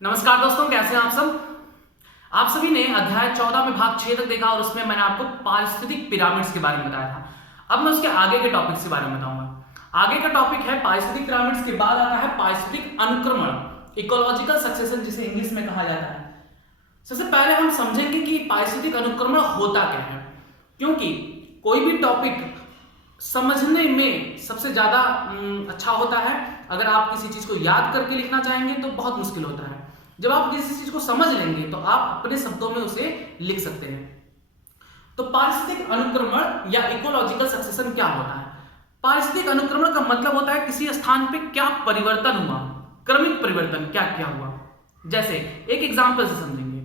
नमस्कार दोस्तों, कैसे हैं आप सब। आप सभी ने अध्याय 14 में भाग 6 तक देखा और उसमें मैंने आपको पारिस्थितिक पिरामिड्स के बारे में बताया था। अब मैं उसके आगे के टॉपिक्स के बारे में बताऊंगा। आगे का टॉपिक है पारिस्थितिक पिरामिड्स के बाद आता है पारिस्थितिक अनुक्रमण, इकोलॉजिकल सक्सेशन जिसे इंग्लिश में कहा जाता है। सबसे पहले हम समझेंगे कि पारिस्थितिक अनुक्रमण होता क्या है, क्योंकि कोई भी टॉपिक समझने में सबसे ज्यादा अच्छा होता है। अगर आप किसी चीज को याद करके लिखना चाहेंगे तो बहुत मुश्किल होता है। जब आप किसी चीज को समझ लेंगे तो आप अपने शब्दों में उसे लिख सकते हैं। तो पारिस्थितिक अनुक्रमण या इकोलॉजिकल सक्सेशन क्या होता है। पारिस्थितिक अनुक्रमण का मतलब होता है किसी स्थान पे क्या परिवर्तन हुआ, क्रमिक परिवर्तन क्या क्या हुआ। जैसे एक एग्जांपल से समझेंगे।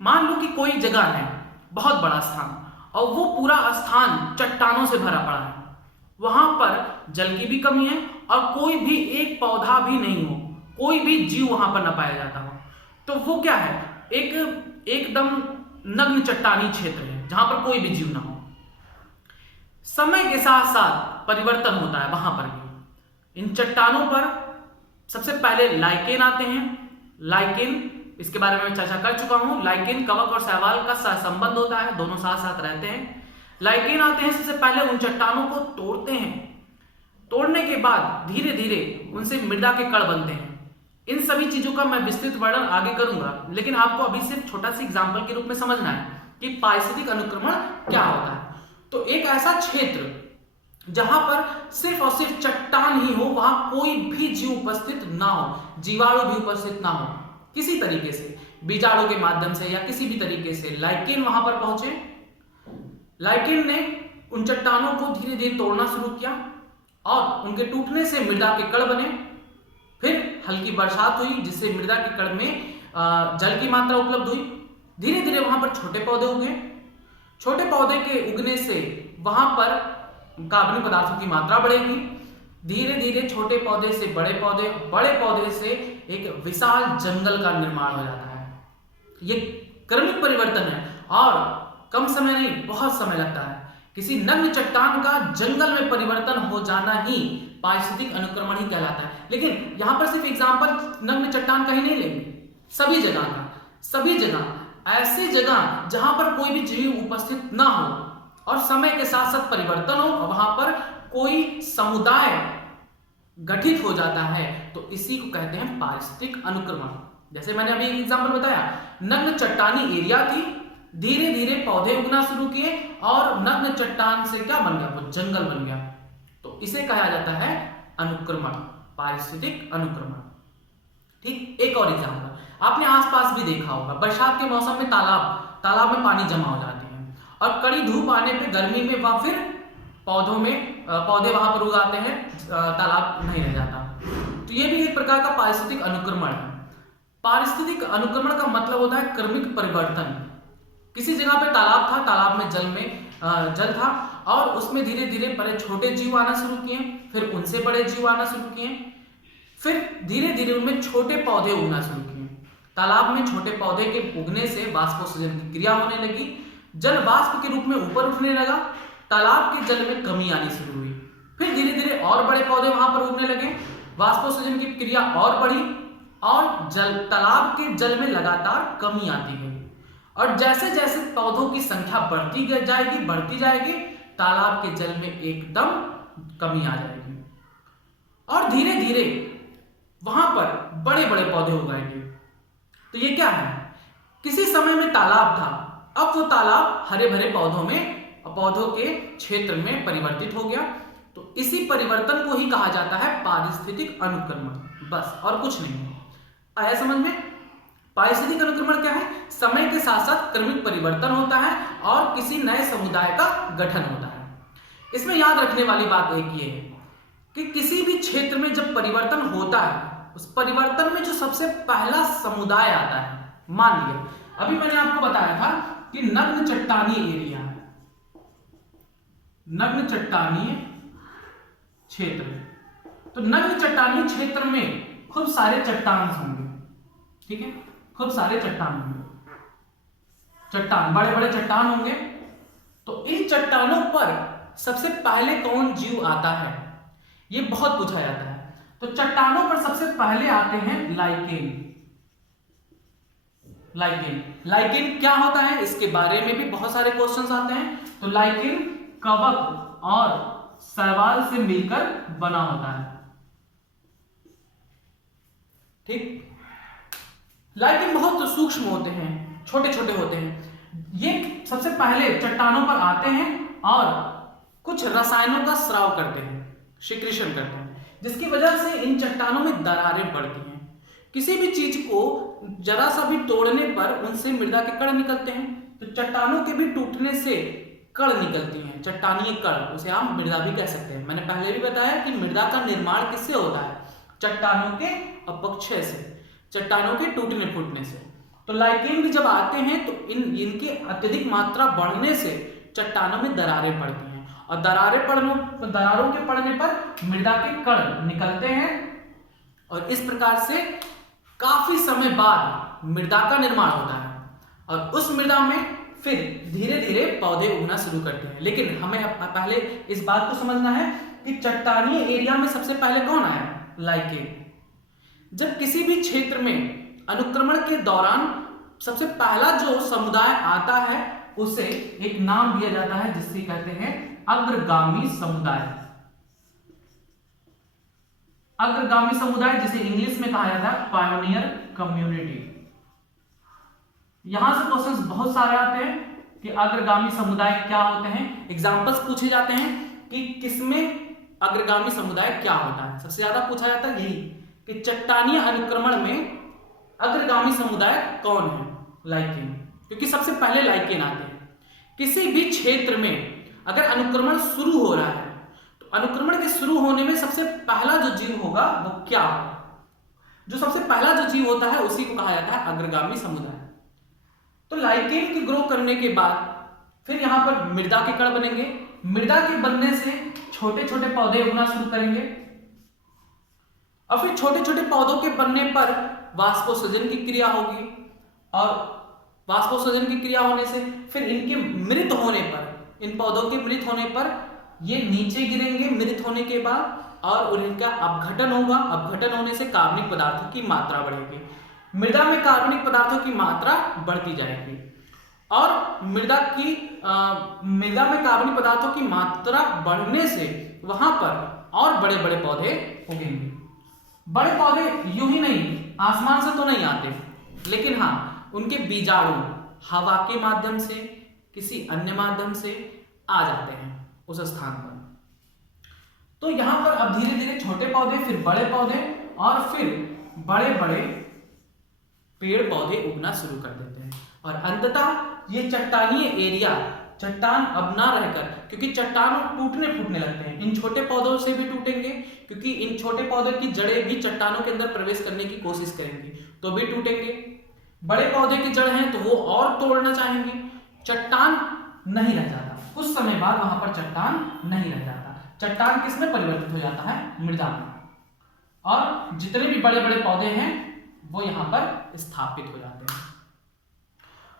मान लो कि कोई जगह है, बहुत बड़ा स्थान, और वो पूरा स्थान चट्टानों से भरा पड़ा है। वहां पर जल की भी कमी है और कोई भी एक पौधा भी नहीं हो, कोई भी जीव वहां पर न पाया जाता हो। तो वो क्या है, एकदम नग्न चट्टानी क्षेत्र है जहां पर कोई भी जीव ना हो। समय के साथ साथ परिवर्तन होता है वहां पर भी। इन चट्टानों पर सबसे पहले लाइकेन आते हैं। लाइकेन, इसके बारे में मैं चर्चा कर चुका हूं। लाइकेन कवक और शैवाल का सहसंबंध होता है, दोनों साथ साथ रहते हैं। लाइकेन आते हैं, सबसे पहले उन चट्टानों को तोड़ते हैं। तोड़ने के बाद धीरे धीरे उनसे मृदा के कण बनते हैं। इन सभी चीजों का मैं विस्तृत वर्णन आगे करूंगा, लेकिन आपको अभी सिर्फ छोटा सा एग्जांपल के रूप में समझना है कि पारिस्थितिक अनुक्रमण क्या होता है। तो एक ऐसा क्षेत्र जहां पर सिर्फ और सिर्फ चट्टान ही हो, वहां कोई भी जीव उपस्थित ना हो, जीवाणु भी उपस्थित ना हो, किसी तरीके से बीजाणु के माध्यम से या किसी भी तरीके से लाइकेन वहां पर पहुंचे। लाइकेन ने उन चट्टानों को धीरे धीरे तोड़ना शुरू किया और उनके टूटने से मृदा के कण बने। फिर हल्की बरसात हुई जिससे मृदा के कण में जल की मात्रा उपलब्ध हुई। धीरे धीरे वहां पर छोटे पौधे उगे। छोटे पौधे के उगने से वहां पर कार्बनिक पदार्थों की मात्रा बढ़ेगी। धीरे धीरे छोटे पौधे से बड़े पौधे, बड़े पौधे से एक विशाल जंगल का निर्माण हो जाता है। ये क्रमिक परिवर्तन है और कम समय नहीं, बहुत समय लगता है। किसी नग्न चट्टान का जंगल में परिवर्तन हो जाना ही पारिस्थितिक अनुक्रमण ही कहलाता है। लेकिन यहां पर सिर्फ एग्जांपल नग्न चट्टान का ही नहीं लेंगे, सभी जगह का, सभी जगह ऐसी जगह जहां पर कोई भी जीव उपस्थित ना हो और समय के साथ साथ परिवर्तन हो और वहां पर कोई समुदाय गठित हो जाता है, तो इसी को कहते हैं पारिस्थितिक अनुक्रमण। जैसे मैंने अभी एक एग्जांपल बताया, नग्न चट्टानी एरिया थी, धीरे धीरे पौधे उगना शुरू किए और नग्न चट्टान से क्या बन गया, वो जंगल बन गया। तो इसे कहा जाता है अनुक्रमण, पारिस्थितिक अनुक्रमण। ठीक, एक और एग्जांपल आपने आसपास भी देखा होगा। बरसात के मौसम में तालाब में पानी जमा हो जाते हैं और कड़ी धूप आने पे गर्मी में वह फिर पौधे वहां पर उगाते हैं, तालाब नहीं रह जाता। तो ये भी एक प्रकार का पारिस्थितिक अनुक्रमण है। पारिस्थितिक अनुक्रमण का मतलब होता है क्रमिक परिवर्तन। किसी जगह पे तालाब था, तालाब में जल था और उसमें धीरे धीरे पहले छोटे जीव आना शुरू किए, फिर उनसे बड़े जीव आना शुरू किए, फिर धीरे धीरे उनमें छोटे पौधे उगना शुरू किए। तालाब में छोटे पौधे के उगने से वाष्पोत्सर्जन की क्रिया होने लगी, जल वाष्प के रूप में ऊपर उठने लगा, तालाब के जल में कमी आनी शुरू हुई। फिर धीरे धीरे और बड़े पौधे वहां पर उगने लगे, वाष्पोत्सर्जन की क्रिया और बढ़ी और तालाब के जल में लगातार कमी आती गई। और जैसे जैसे पौधों की संख्या बढ़ती जाएगी, तालाब के जल में एकदम कमी आ जाएगी और धीरे धीरे वहां पर बड़े बड़े पौधे उगाएंगे। तो ये क्या है, किसी समय में तालाब था, अब वो तालाब हरे भरे पौधों के क्षेत्र में परिवर्तित हो गया। तो इसी परिवर्तन को ही कहा जाता है पारिस्थितिक अनुक्रमण, बस और कुछ नहीं है। आया समझ में। पारिस्थितिक अनुक्रमण क्या है, समय के साथ साथ क्रमिक परिवर्तन होता है और किसी नए समुदाय का गठन होता है। इसमें याद रखने वाली बात एक ये है कि किसी भी क्षेत्र में जब परिवर्तन होता है, उस परिवर्तन में जो सबसे पहला समुदाय आता है, मान लिया अभी मैंने आपको बताया था कि नग्न चट्टानी एरिया है, नग्न चट्टानी क्षेत्र। तो नग्न चट्टानी क्षेत्र में खूब सारे चट्टान होंगे, ठीक है, खूब सारे चट्टान होंगे, बड़े बड़े चट्टान होंगे। तो इन चट्टानों पर सबसे पहले कौन जीव आता है, ये बहुत पूछा जाता है। तो चट्टानों पर सबसे पहले आते हैं लाइकेन। लाइकेन। लाइकेन क्या होता है, इसके बारे में भी बहुत सारे क्वेश्चंस आते हैं। तो लाइकेन कवक और शैवाल से मिलकर बना होता है। ठीक, लाइकेन बहुत सूक्ष्म होते हैं, छोटे छोटे होते हैं। ये सबसे पहले चट्टानों पर आते हैं और कुछ रसायनों का स्राव करते हैं, सिक्रीशन करते हैं, जिसकी वजह से इन चट्टानों में दरारें पड़ती हैं। किसी भी चीज को जरा सा भी तोड़ने पर उनसे मृदा के कण निकलते हैं। तो चट्टानों के भी टूटने से कण निकलती हैं, चट्टानीय कण, उसे हम मृदा भी कह सकते हैं। मैंने पहले भी बताया कि मृदा का निर्माण किससे होता है, चट्टानों के अपक्षय से, चट्टानों के टूटने फूटने से। तो लाइकेन भी जब आते हैं तो इनकी अत्यधिक मात्रा बढ़ने से चट्टानों में दरारें पड़ती हैं, और दरारों के पड़ने पर मृदा के कण निकलते हैं, और इस प्रकार से काफी समय बाद मृदा का निर्माण होता है, और उस मृदा में फिर धीरे धीरे पौधे उगना शुरू करते हैं। लेकिन हमें पहले इस बात को समझना है कि चट्टानीय एरिया में सबसे पहले कौन आया, लाइकेन। जब किसी भी क्षेत्र में अनुक्रमण के दौरान सबसे पहला जो समुदाय आता है उसे एक नाम दिया जाता है, जिससे कहते हैं अग्रगामी समुदाय। अग्रगामी समुदाय, जिसे इंग्लिश में कहा जाता है पायोनियर कम्युनिटी। यहां से क्वेश्चंस बहुत सारे आते हैं कि अग्रगामी समुदाय क्या होते हैं, एग्जांपल्स पूछे जाते हैं कि किसमें अग्रगामी समुदाय क्या होता है। सबसे ज्यादा पूछा जाता है यही कि चट्टानीय अनुक्रमण में अग्रगामी समुदाय कौन है, लाइकेन, क्योंकि सबसे पहले लाइकेन आते हैं। किसी भी क्षेत्र में अगर अनुक्रमण शुरू हो रहा है तो अनुक्रमण के शुरू होने में सबसे पहला जो जीव होगा वो क्या होगा, जो सबसे पहला जो जीव होता है उसी को कहा जाता है अग्रगामी समुदाय। तो लाइकेन के ग्रो करने के बाद फिर यहां पर मृदा के कण बनेंगे, मृदा के बनने से छोटे छोटे पौधे उगना शुरू करेंगे, और फिर छोटे छोटे पौधों के बनने पर वाष्पोत्सर्जन की क्रिया होगी, और वाष्पोत्सर्जन की क्रिया होने से फिर इनके मृत होने पर, इन पौधों के मृत होने पर ये नीचे गिरेंगे मृत होने के बाद, और उनका अपघटन होगा। अपघटन होने से कार्बनिक पदार्थों की मात्रा बढ़ेगी, मृदा में कार्बनिक पदार्थों की मात्रा बढ़ती जाएगी, और मृदा में कार्बनिक पदार्थों की मात्रा बढ़ने से वहां पर और बड़े बड़े पौधे उगेंगे। बड़े पौधे यूं ही नहीं आसमान से तो नहीं आते, लेकिन हाँ उनके बीजाणु हवा के माध्यम से, किसी अन्य माध्यम से आ जाते हैं उस स्थान पर। तो यहां पर अब धीरे धीरे छोटे पौधे, फिर बड़े पौधे, और फिर बड़े बड़े पेड़ पौधे उगना शुरू कर देते हैं, और अंततः ये चट्टानीय एरिया, चट्टान अब ना रहकर, क्योंकि चट्टान टूटने फूटने लगते हैं, इन छोटे पौधों से भी टूटेंगे, क्योंकि इन छोटे पौधों की जड़ें भी चट्टानों के अंदर प्रवेश करने की कोशिश करेंगी तो भी टूटेंगे। बड़े पौधे की जड़ हैं तो वो और तोड़ना चाहेंगे, चट्टान नहीं रह जाता, कुछ समय बाद वहां पर चट्टान नहीं रह जाता। चट्टान किस में परिवर्तित हो जाता है, मृदा में, और जितने भी बड़े बड़े पौधे हैं वो यहां पर स्थापित हो जाते हैं,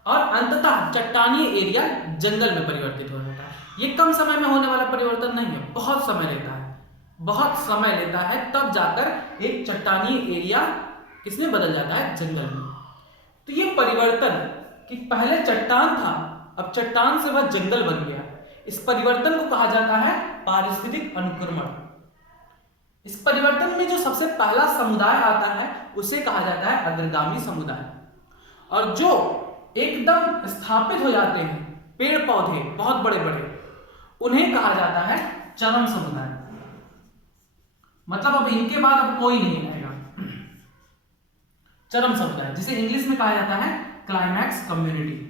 और अंततः चट्टानीय एरिया जंगल में परिवर्तित हो जाता है। ये कम समय में होने वाला परिवर्तन नहीं है, बहुत समय लेता है, बहुत समय लेता है, तब जाकर एक चट्टानीय एरिया किसमें बदल जाता है, जंगल में। तो ये परिवर्तन कि पहले चट्टान था, अब चट्टान से वह जंगल बन गया, इस परिवर्तन को कहा जाता है पारिस्थितिक अनुक्रमण। इस परिवर्तन में जो सबसे पहला समुदाय आता है उसे कहा जाता है अग्रगामी समुदाय, और जो एकदम स्थापित हो जाते हैं पेड़ पौधे बहुत बड़े बड़े, उन्हें कहा जाता है चरम समुदाय। मतलब अब इनके बाद अब कोई नहीं आएगा, चरम समुदाय, जिसे इंग्लिश में कहा जाता है क्लाइमैक्स कम्युनिटी।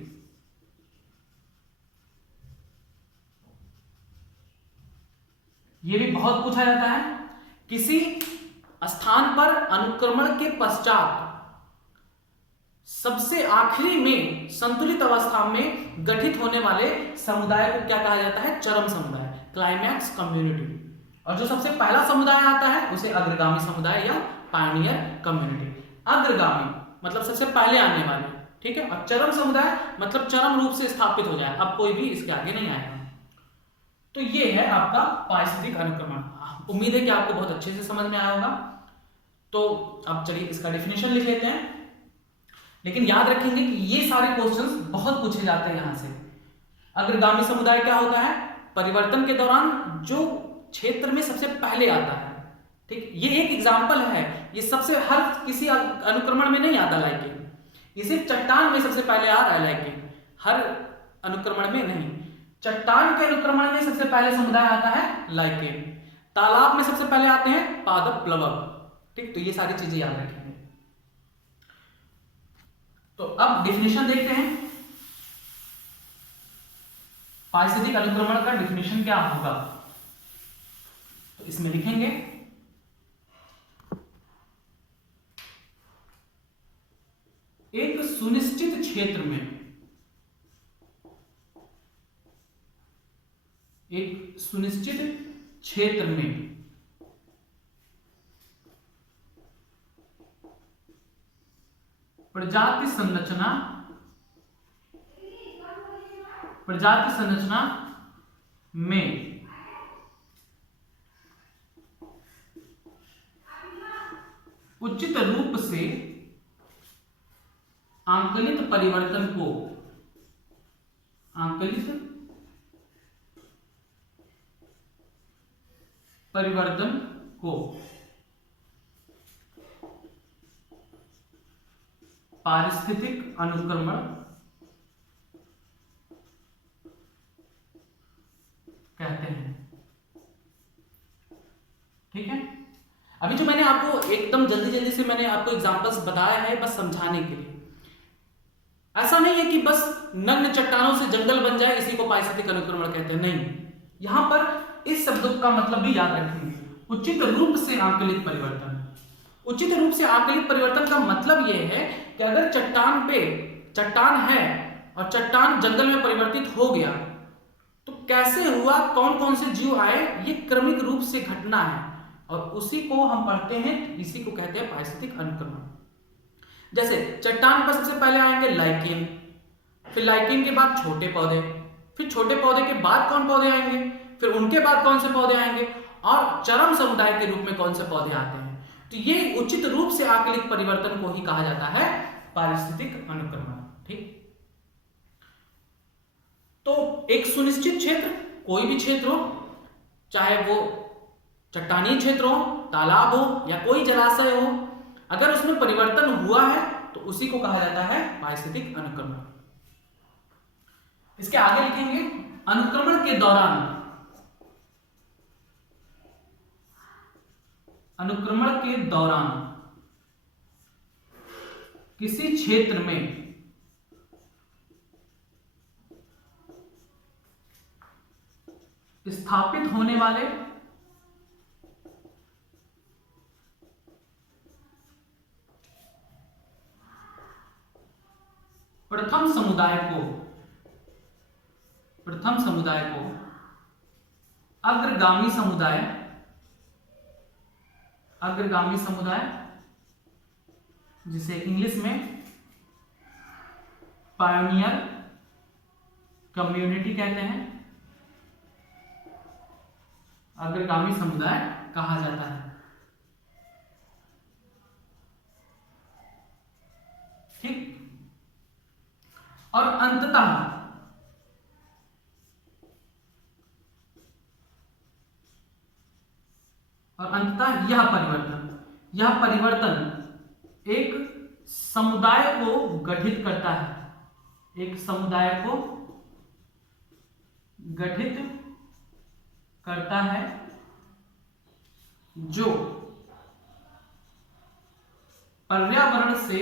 यह भी बहुत पूछा जाता है, किसी स्थान पर अनुक्रमण के पश्चात सबसे आखिरी में संतुलित अवस्था में गठित होने वाले समुदाय को क्या कहा जाता है, चरम समुदाय, क्लाइमैक्स कम्युनिटी। और जो सबसे पहला समुदाय आता है उसे अग्रगामी समुदाय या पायनियर कम्युनिटी। अग्रगामी मतलब सबसे पहले आने वाले, ठीक है, और चरम समुदाय मतलब चरम रूप से स्थापित हो जाए, अब कोई भी इसके आगे नहीं आएगा। तो ये है आपका पारिस्थितिक अनुक्रमण। उम्मीद है कि आपको बहुत अच्छे से समझ में आया होगा। तो अब चलिए इसका डेफिनेशन लिख लेते हैं। लेकिन याद रखेंगे कि ये सारे क्वेश्चंस बहुत पूछे जाते हैं यहां से। अग्रगामी समुदाय क्या होता है? परिवर्तन के दौरान जो क्षेत्र में सबसे पहले आता है। ठीक, ये एक एग्जाम्पल है, ये सबसे हर किसी अनुक्रमण में नहीं आता लाइकेन, ये सिर्फ चट्टान में सबसे पहले आ रहा है लाइकेन, हर अनुक्रमण में नहीं। चट्टान के अनुक्रमण में सबसे पहले समुदाय आता है लाइकेन, तालाब में सबसे पहले आते हैं पादप प्लवक। ठीक, तो ये सारी चीजें याद रखेंगे। तो अब डिफिनेशन देखते हैं, पारिस्थितिक अनुक्रमण का डिफिनेशन क्या होगा। तो इसमें लिखेंगे एक सुनिश्चित क्षेत्र में, एक सुनिश्चित क्षेत्र में प्रजाति संरचना में उचित रूप से आंकलित परिवर्तन को पारिस्थितिक अनुक्रमण कहते हैं। ठीक है, अभी जो मैंने आपको एकदम जल्दी से मैंने आपको एग्जांपल्स बताया है बस समझाने के लिए। ऐसा नहीं है कि बस नग्न चट्टानों से जंगल बन जाए इसी को पारिस्थितिक अनुक्रमण कहते हैं, नहीं। यहां पर इस शब्द का मतलब भी याद रखेंगे, उचित रूप से आंकलित परिवर्तन। उचित रूप से आंकलित परिवर्तन का मतलब यह है कि अगर चट्टान है और चट्टान जंगल में परिवर्तित हो गया तो कैसे हुआ, कौन कौन से जीव आए, ये क्रमिक रूप से घटना है और उसी को हम पढ़ते हैं, इसी को कहते हैं पारिस्थितिक अनुक्रमण। जैसे चट्टान पर सबसे पहले आएंगे लाइकेन, फिर लाइकेन के बाद छोटे पौधे, फिर छोटे पौधे के बाद कौन पौधे आएंगे, फिर उनके बाद कौन से पौधे आएंगे और चरम समुदाय के रूप में कौन से पौधे आते हैं। तो ये उचित रूप से आकलित परिवर्तन को ही कहा जाता है पारिस्थितिक अनुक्रमण। ठीक, तो एक सुनिश्चित क्षेत्र, कोई भी क्षेत्र हो, चाहे वो चट्टानी क्षेत्र हो, तालाब हो या कोई जलाशय हो, अगर उसमें परिवर्तन हुआ है तो उसी को कहा जाता है पारिस्थितिक अनुक्रमण। इसके आगे लिखेंगे अनुक्रमण के दौरान, अनुक्रमण के दौरान किसी क्षेत्र में स्थापित होने वाले प्रथम समुदाय को अग्रगामी समुदाय, जिसे इंग्लिश में पायोनियर कम्युनिटी कहते हैं, अग्रगामी समुदाय कहा जाता है। ठीक, और अंततः यह परिवर्तन एक समुदाय को गठित करता है, एक समुदाय को गठित करता है जो पर्यावरण से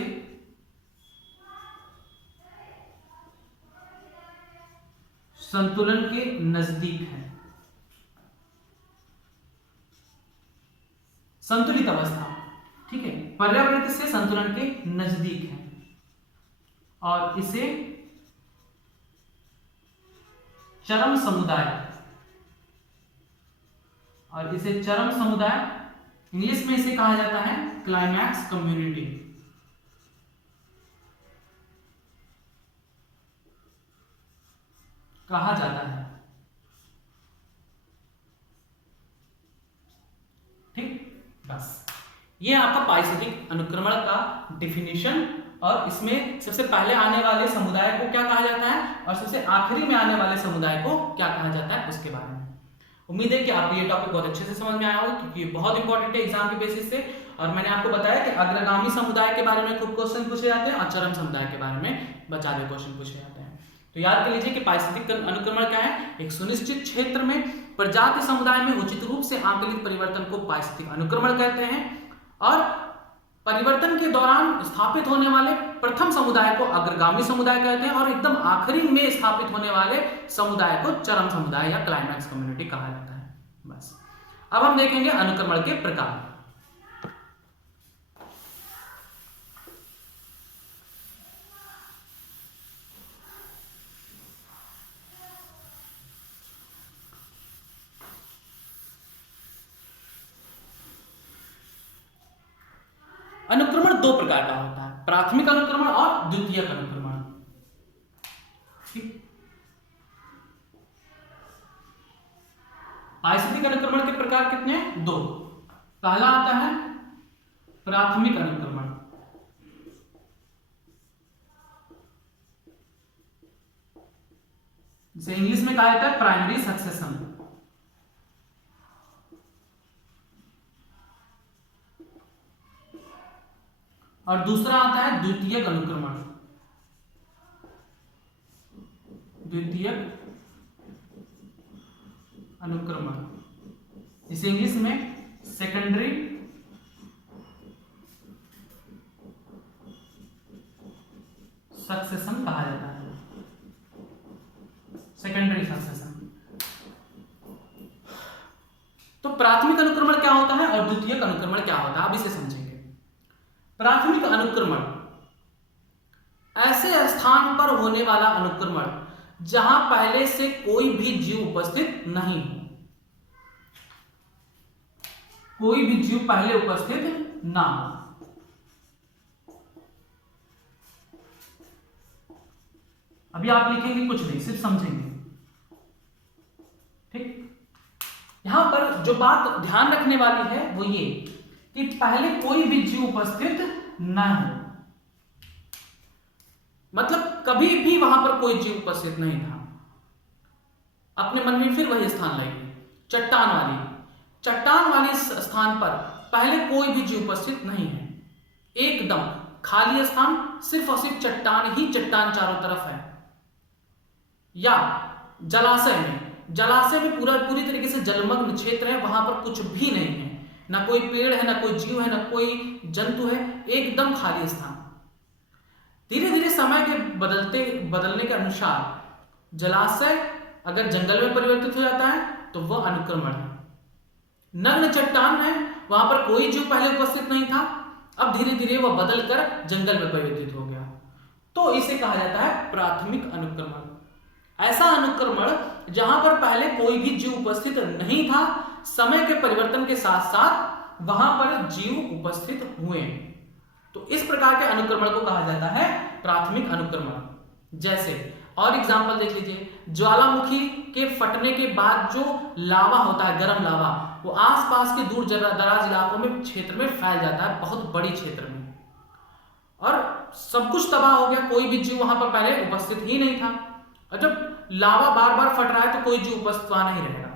संतुलन के नजदीक है। संतुलित अवस्था, ठीक है, पर्यावरण से संतुलन के नजदीक है और इसे चरम समुदाय, इंग्लिश में इसे कहा जाता है क्लाइमैक्स कम्युनिटी। कहा जाता है। ठीक, बस ये आपका पारिस्थितिक अनुक्रमण का डिफिनेशन और इसमें सबसे पहले आने वाले समुदाय को क्या कहा जाता है और सबसे आखिरी में आने वाले समुदाय को क्या कहा जाता है उसके बारे में। उम्मीद है कि आपको ये टॉपिक बहुत अच्छे से समझ में आया होगा, क्योंकि ये बहुत इंपॉर्टेंट है एग्जाम के बेसिस से। और मैंने आपको बताया कि अग्रगामी समुदाय के बारे में खूब क्वेश्चन पूछे जाते हैं और चरम समुदाय के बारे में ज्यादा क्वेश्चन पूछे जाते हैं। तो याद कर लीजिए कि पारिस्थितिक अनुक्रमण क्या है, एक सुनिश्चित क्षेत्र में प्रजाति समुदाय में उचित रूप से आकलित परिवर्तन को पारिस्थितिक अनुक्रमण कहते हैं, और परिवर्तन के दौरान स्थापित होने वाले प्रथम समुदाय को अग्रगामी समुदाय कहते हैं और एकदम आखिरी में स्थापित होने वाले समुदाय को चरम समुदाय या क्लाइमैक्स कम्युनिटी कहा जाता है। बस अब हम देखेंगे अनुक्रमण के प्रकार। अनुक्रमण दो प्रकार का होता है, प्राथमिक अनुक्रमण और द्वितीयक अनुक्रमण। पारिस्थितिक अनुक्रमण के प्रकार कितने हैं? दो। पहला आता है प्राथमिक अनुक्रमण, जिसे इंग्लिश में कहा जाता है प्राइमरी सक्सेशन। और दूसरा आता है द्वितीयक अनुक्रमण। द्वितीयक अनुक्रमण, इसे इंग्लिश में सेकेंडरी सक्सेशन कहा जाता है। Secondary succession. तो प्राथमिक अनुक्रमण क्या होता है और द्वितीयक अनुक्रमण क्या होता है, अब इसे समझेंगे। प्राथमिक अनुक्रमण ऐसे स्थान पर होने वाला अनुक्रमण जहां पहले से कोई भी जीव उपस्थित नहीं हो। कोई भी जीव पहले उपस्थित ना हो। अभी आप लिखेंगे कुछ नहीं, सिर्फ समझेंगे, ठीक। यहां पर जो बात ध्यान रखने वाली है वो ये कि पहले कोई भी जीव उपस्थित न हो, मतलब कभी भी वहां पर कोई जीव उपस्थित नहीं था। अपने मन में फिर वही स्थान लाइए, चट्टान वाली स्थान पर पहले कोई भी जीव उपस्थित नहीं है, एकदम खाली स्थान, सिर्फ और सिर्फ चट्टान ही चट्टान चारों तरफ है। या जलाशय में पूरी तरीके से जलमग्न क्षेत्र है, वहां पर कुछ भी नहीं है, ना कोई पेड़ है, ना कोई जीव है, ना कोई जंतु है, एकदम खाली स्थान। धीरे धीरे समय के बदलने के अनुसार जलाशय अगर जंगल में परिवर्तित हो जाता है तो वह अनुक्रमण है। नग्न चट्टान है, वहां पर कोई जीव पहले उपस्थित नहीं था, अब धीरे धीरे वह बदलकर जंगल में परिवर्तित हो गया, तो इसे कहा जाता है प्राथमिक अनुक्रमण। ऐसा अनुक्रमण जहां पर पहले कोई भी जीव उपस्थित नहीं था, समय के परिवर्तन के साथ साथ वहां पर जीव उपस्थित हुए, तो इस प्रकार के अनुक्रमण को कहा जाता है प्राथमिक अनुक्रमण। जैसे और एग्जांपल देख लीजिए, ज्वालामुखी के फटने के बाद जो लावा होता है, गर्म लावा, वो आसपास के दूर दराज इलाकों में क्षेत्र में फैल जाता है, बहुत बड़ी क्षेत्र में, और सब कुछ तबाह हो गया, कोई भी जीव वहां पर पहले उपस्थित ही नहीं था। और जब लावा बार बार फट रहा है तो कोई जीव उपस्थित वहां नहीं रहेगा,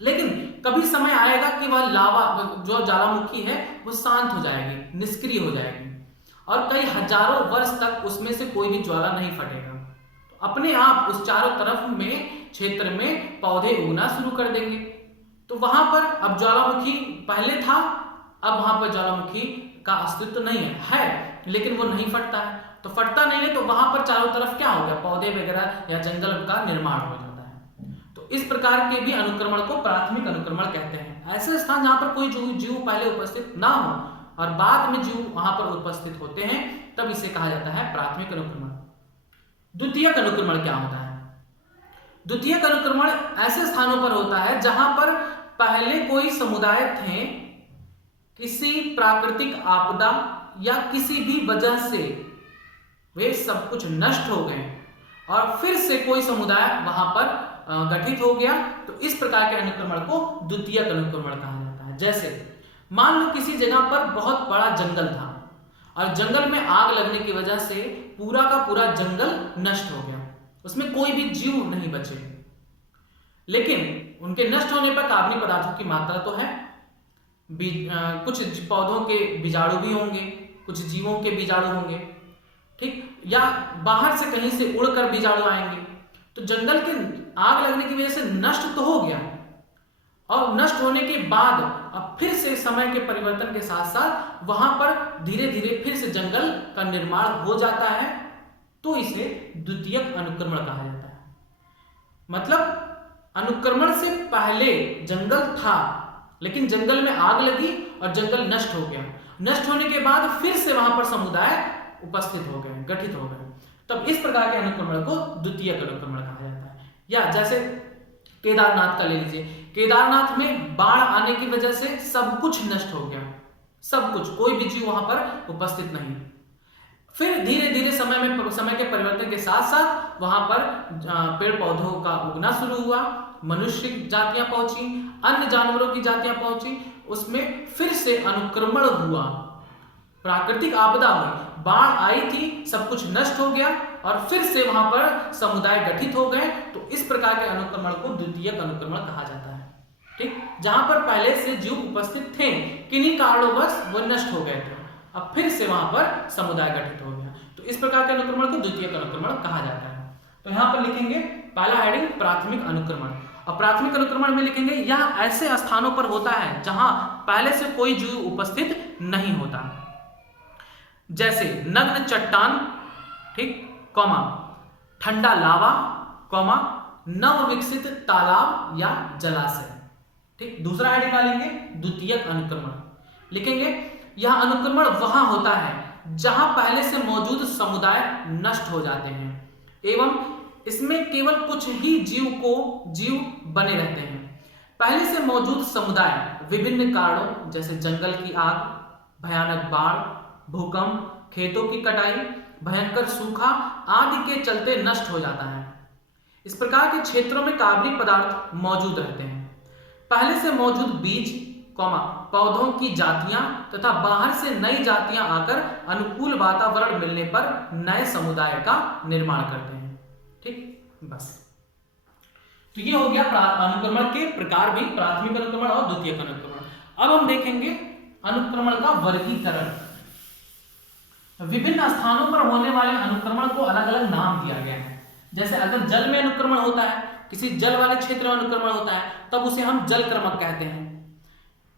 लेकिन कभी समय आएगा कि वह लावा जो ज्वालामुखी है वो शांत हो जाएगी, निष्क्रिय हो जाएगी, और कई हजारों वर्ष तक उसमें से कोई भी ज्वाला नहीं फटेगा, तो अपने आप उस चारों तरफ में क्षेत्र में पौधे उगना शुरू कर देंगे। तो वहां पर अब ज्वालामुखी पहले था, अब वहां पर ज्वालामुखी का अस्तित्व नहीं है, लेकिन वो नहीं फटता है, तो फटता नहीं है तो वहां पर चारों तरफ क्या हो गया, पौधे वगैरह या जंगल का निर्माण हो जाता है। तो इस प्रकार के भी अनुक्रमण को प्राथमिक अनुक्रमण कहते हैं। ऐसे स्थान जहां पर कोई जीव पहले उपस्थित ना हो और बाद में जीव वहां पर उपस्थित होते हैं, तब इसे कहा जाता है प्राथमिक अनुक्रमण। द्वितीयक अनुक्रमण क्या होता है? द्वितीयक अनुक्रमण ऐसे स्थानों पर होता है जहां पर पहले कोई समुदाय थे, किसी प्राकृतिक आपदा या किसी भी वजह से वे सब कुछ नष्ट हो गए और फिर से कोई समुदाय वहां पर गठित हो गया, तो इस प्रकार के अनुक्रमण को द्वितीयक अनुक्रमण कहा जाता है। जैसे मान लो किसी जगह पर बहुत बड़ा जंगल था और जंगल में आग लगने की वजह से पूरा का पूरा जंगल नष्ट हो गया, उसमें कोई भी जीव नहीं बचे। लेकिन उनके नष्ट होने पर कार्बनिक पदार्थों की मात्रा तो है, कुछ पौधों के बीजाणु भी होंगे, कुछ जीवों के बीजाणु होंगे, ठीक, या बाहर से कहीं से उड़कर बीजाणु आएंगे। तो जंगल के आग लगने की वजह से नष्ट तो हो गया, और नष्ट होने के बाद अब फिर से समय के परिवर्तन के साथ साथ वहां पर धीरे धीरे फिर से जंगल का निर्माण हो जाता है, तो इसे द्वितीयक अनुक्रमण कहा जाता है। मतलब अनुक्रमण से पहले जंगल था, लेकिन जंगल में आग लगी और जंगल नष्ट हो गया। नष्ट होने के बाद फिर से वहां पर समुदाय उपस्थित हो गए, गठित हो गए। तब इस प्रकार के अनुक्रमण को द्वितीयक अनुक्रमण कहा जाता है। या जैसे केदारनाथ का ले लीजिए, केदारनाथ में बाढ़ आने की वजह से सब कुछ नष्ट हो गया, सब कुछ, कोई भी जीव वहां पर उपस्थित नहीं। फिर धीरे धीरे समय के परिवर्तन के साथ साथ वहां पर पेड़ पौधों का उगना शुरू हुआ, मनुष्य जातियां पहुंची, अन्य जानवरों की जातियां पहुंची, उसमें फिर से अनुक्रमण हुआ। प्राकृतिक आपदा हुई, बाढ़ आई थी, सब कुछ नष्ट हो गया और फिर से वहां पर समुदाय गठित हो गए। तो इस प्रकार के अनुक्रमण को द्वितीयक अनुक्रमण कहा जाता है। ठीक, जहां पर पहले से जीव उपस्थित थे, किन्हीं कारणोंवश वो नष्ट हो गए थे, अब फिर से वहां पर समुदाय गठित हो गया। तो इस प्रकार के अनुक्रमण को द्वितीयक अनुक्रमण कहा जाता है। तो यहां पर लिखेंगे पहला हेडिंग प्राथमिक अनुक्रमण, और प्राथमिक अनुक्रमण में लिखेंगे यह ऐसे स्थानों पर होता है जहां पहले से कोई जीव उपस्थित नहीं होता, जैसे नग्न चट्टान, ठीक, कौमा ठंडा लावा, कौमा नव विकसित तालाब या जलाशय। ठीक, दूसरा हेडिंग डालेंगे द्वितीयक अनुक्रमण, लिखेंगे यह अनुक्रमण वहां होता है जहां पहले से मौजूद समुदाय नष्ट हो जाते हैं एवं इसमें केवल कुछ ही जीव बने रहते हैं। पहले से मौजूद समुदाय विभिन्न कारणों जैसे जंगल की आग, भयानक बाढ़, भूकंप, खेतों की कटाई, भयंकर सूखा आदि के चलते नष्ट हो जाता है। इस प्रकार के क्षेत्रों में कार्बनिक पदार्थ मौजूद रहते हैं। पहले से मौजूद बीज, पौधों की जातियां तथा बाहर से नई जातियां आकर अनुकूल वातावरण मिलने पर नए समुदाय का निर्माण करते हैं। ठीक, बस। तो ये हो गया अनुक्रमण के प्रकार भी, प्राथमिक अनुक्रमण और द्वितीयक अनुक्रमण। अब हम देखेंगे अनुक्रमण का वर्गीकरण। विभिन्न स्थानों पर होने वाले अनुक्रमण को अलग अलग नाम दिया गया है। जैसे अगर जल में अनुक्रमण होता है, किसी जल वाले क्षेत्र में अनुक्रमण होता है, तब उसे हम जलक्रमक कहते हैं।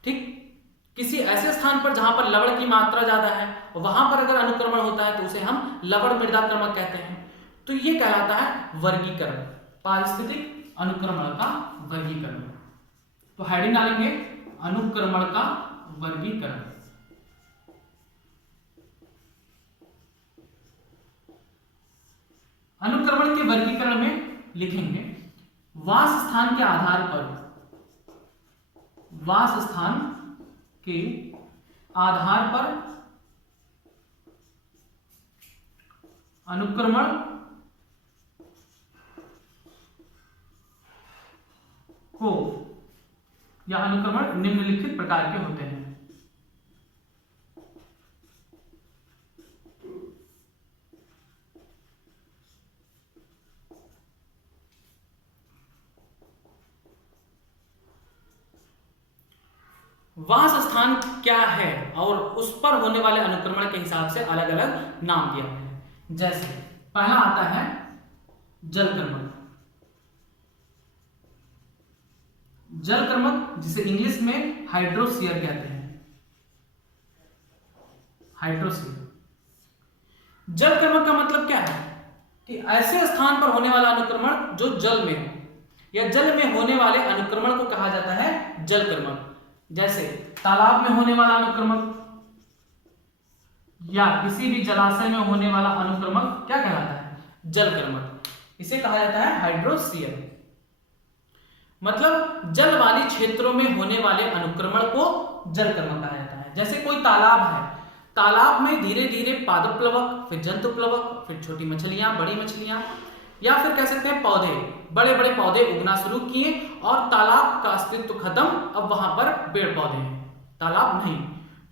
ठीक, किसी ऐसे स्थान पर जहां पर लवण की मात्रा ज्यादा है, वहां पर अगर अनुक्रमण होता है तो उसे हम लवण मृदा क्रमक कहते हैं। तो ये कहलाता है वर्गीकरण, पारिस्थितिक अनुक्रमण का वर्गीकरण। तो हेडिंग डालेंगे अनुक्रमण का वर्गीकरण। अनुक्रमण के वर्गीकरण में लिखेंगे वास स्थान के आधार पर, वास स्थान के आधार पर अनुक्रमण को या अनुक्रमण निम्नलिखित प्रकार के होते हैं। वास स्थान क्या है और उस पर होने वाले अनुक्रमण के हिसाब से अलग अलग नाम दिया गया है। जैसे पहला आता है जलक्रमक। जलक्रमक जिसे इंग्लिश में हाइड्रोस्फीयर कहते हैं, हाइड्रोस्फीयर। जलक्रमक का मतलब क्या है कि ऐसे स्थान पर होने वाला अनुक्रमण जो जल में हो या जल में होने वाले अनुक्रमण को कहा जाता है जलक्रमक। जैसे तालाब में होने वाला अनुक्रमक या किसी भी जलाशय में होने वाला अनुक्रमक क्या कहलाता है? जलक्रमक। इसे कहा जाता है हाइड्रोस्फीयर। मतलब जल वाली क्षेत्रों में होने वाले अनुक्रमण को जलक्रमक कहा जाता है। जैसे कोई तालाब है, तालाब में धीरे धीरे पादप्लवक, फिर जंतुप्लवक, फिर छोटी मछलियां, बड़ी मछलियां, या फिर कह सकते हैं पौधे, बड़े बड़े पौधे उगना शुरू किए और तालाब का अस्तित्व खत्म, अब वहां पर पेड़ पौधे हैं, तालाब नहीं।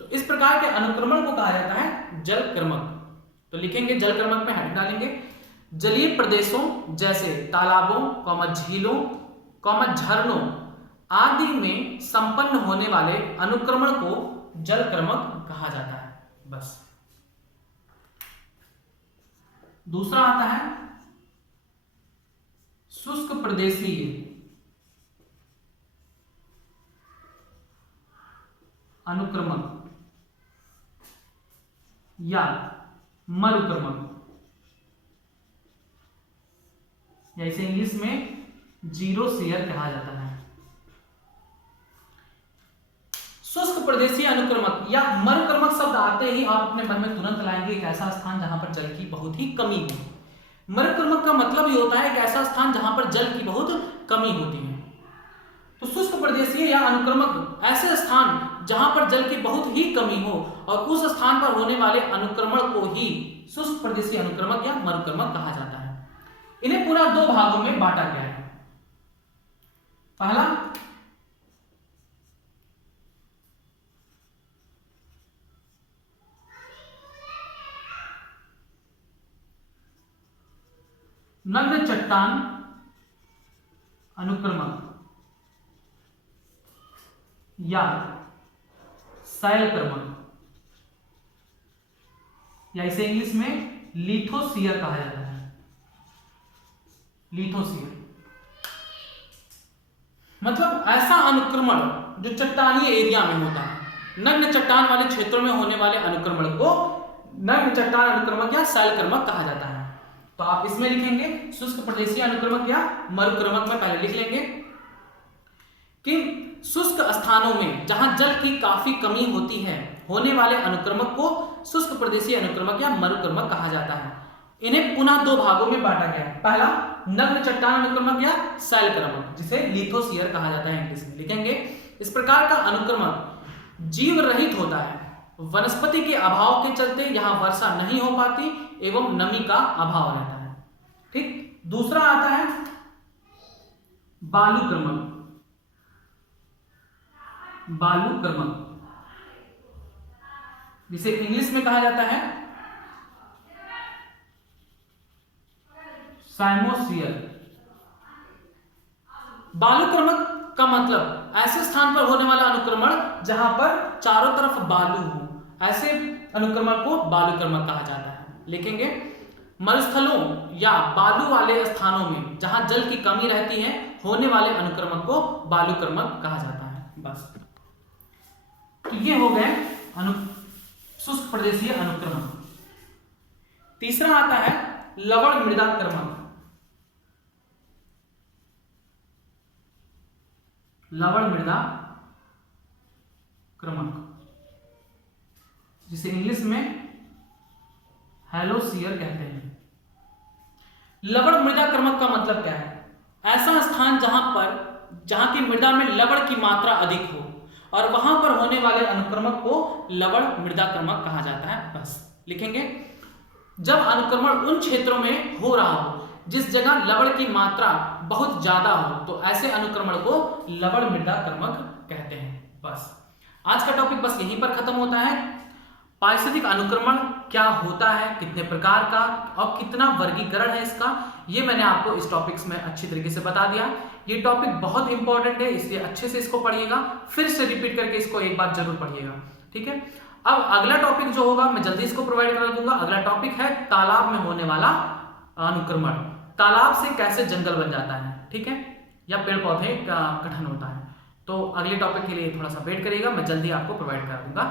तो इस प्रकार के अनुक्रमण को कहा जाता है जलक्रमक। तो लिखेंगे जलक्रमक में हेड डालेंगे, जलीय प्रदेशों जैसे तालाबों, झीलों, झरनों आदि में संपन्न होने वाले अनुक्रमण को जलक्रमक कहा जाता है। बस। दूसरा आता है शुष्क प्रदेशीय अनुक्रमक या मरुक्रमक, या इसे इंग्लिश में जीरो शेयर कहा जाता है। शुष्क प्रदेशीय अनुक्रमक या मरुक्रमक शब्द आते ही आप अपने मन में तुरंत लाएंगे एक ऐसा स्थान जहां पर जल की बहुत ही कमी हो। मरुक्रमक का मतलब ही होता है एक ऐसा स्थान जहां पर जल की बहुत कमी होती है। तो शुष्क प्रदेशीय या अनुक्रमक ऐसे स्थान जहां पर जल की बहुत ही कमी हो और उस स्थान पर होने वाले अनुक्रमण को ही शुष्क प्रदेशीय अनुक्रमक या मरुक्रमक कहा जाता है। इन्हें पुनः दो भागों में बांटा गया है। पहला नग्न चट्टान अनुक्रमक या शैलक्रमक, या इसे इंग्लिश में लिथोस्फीयर कहा जाता है। लिथोस्फीयर मतलब ऐसा अनुक्रमण जो चट्टानी एरिया में होता है। नग्न चट्टान वाले क्षेत्रों में होने वाले अनुक्रमण को नग्न चट्टान अनुक्रमक या शैलक्रमक कहा जाता है। तो आप इसमें लिखेंगे शुष्क प्रदेशीय अनुक्रमक या मरुक्रमक में पहले लिख लेंगे कि शुष्क स्थानों में जहां जल की काफी कमी होती है होने वाले अनुक्रमक को शुष्क प्रदेशीय अनुक्रमक या मरुक्रमक कहा जाता है। इन्हें पुनः दो भागों में बांटा गया है। पहला नग्न चट्टान अनुक्रमक या शैलक्रमक, जिसे लिथोस्फीयर कहा जाता है इंग्लिश में लिखेंगे। इस प्रकार का अनुक्रमक जीव रहित होता है। वनस्पति के अभाव के चलते यहां वर्षा नहीं हो पाती एवं नमी का अभाव रहता है। ठीक। दूसरा आता है बालुक्रमक। बालुक्रमक जिसे इंग्लिश में कहा जाता है साइमोस्फीयर। बालुक्रमक का मतलब ऐसे स्थान पर होने वाला अनुक्रमण जहां पर चारों तरफ बालू हो, ऐसे अनुक्रमण को बालुक्रमक कहा जाता है। लिखेंगे मरुस्थलों या बालू वाले स्थानों में जहां जल की कमी रहती है होने वाले अनुक्रमण को बालुक्रमक कहा जाता है। बस। तो ये हो गए शुष्क प्रदेशीय अनुक्रमक। तीसरा आता है लवण मृदा क्रमक। लवण मृदा क्रमक जिसे इंग्लिश में हेलोसियर कहते हैं। लवण मृदा क्रमक का मतलब क्या है? ऐसा स्थान जहां की मृदा में लवण की मात्रा अधिक हो और वहां पर होने वाले अनुक्रमक को लवण मृदा क्रमक कहा जाता है। बस। लिखेंगे जब अनुक्रमण उन क्षेत्रों में हो रहा हो जिस जगह लवण की मात्रा बहुत ज्यादा हो तो ऐसे अनुक्रमण को लवण मृदा क्रमक कहते हैं। बस। आज का टॉपिक बस यहीं पर खत्म होता है। पारिस्थितिक अनुक्रमण क्या होता है, कितने प्रकार का और कितना वर्गीकरण है इसका, ये मैंने आपको इस टॉपिक्स में अच्छी तरीके से बता दिया। ये टॉपिक बहुत इंपॉर्टेंट है, इसलिए अच्छे से इसको पढ़िएगा, फिर से रिपीट करके इसको एक बार जरूर पढ़िएगा। ठीक है। अब अगला टॉपिक जो होगा मैं जल्दी इसको प्रोवाइड करा दूंगा। अगला टॉपिक है तालाब में होने वाला अनुक्रमण। तालाब से कैसे जंगल बन जाता है, ठीक है, या पेड़ पौधे का गठन होता है। तो अगले टॉपिक के लिए थोड़ा सा वेट करिएगा, मैं जल्दी आपको प्रोवाइड करा दूंगा।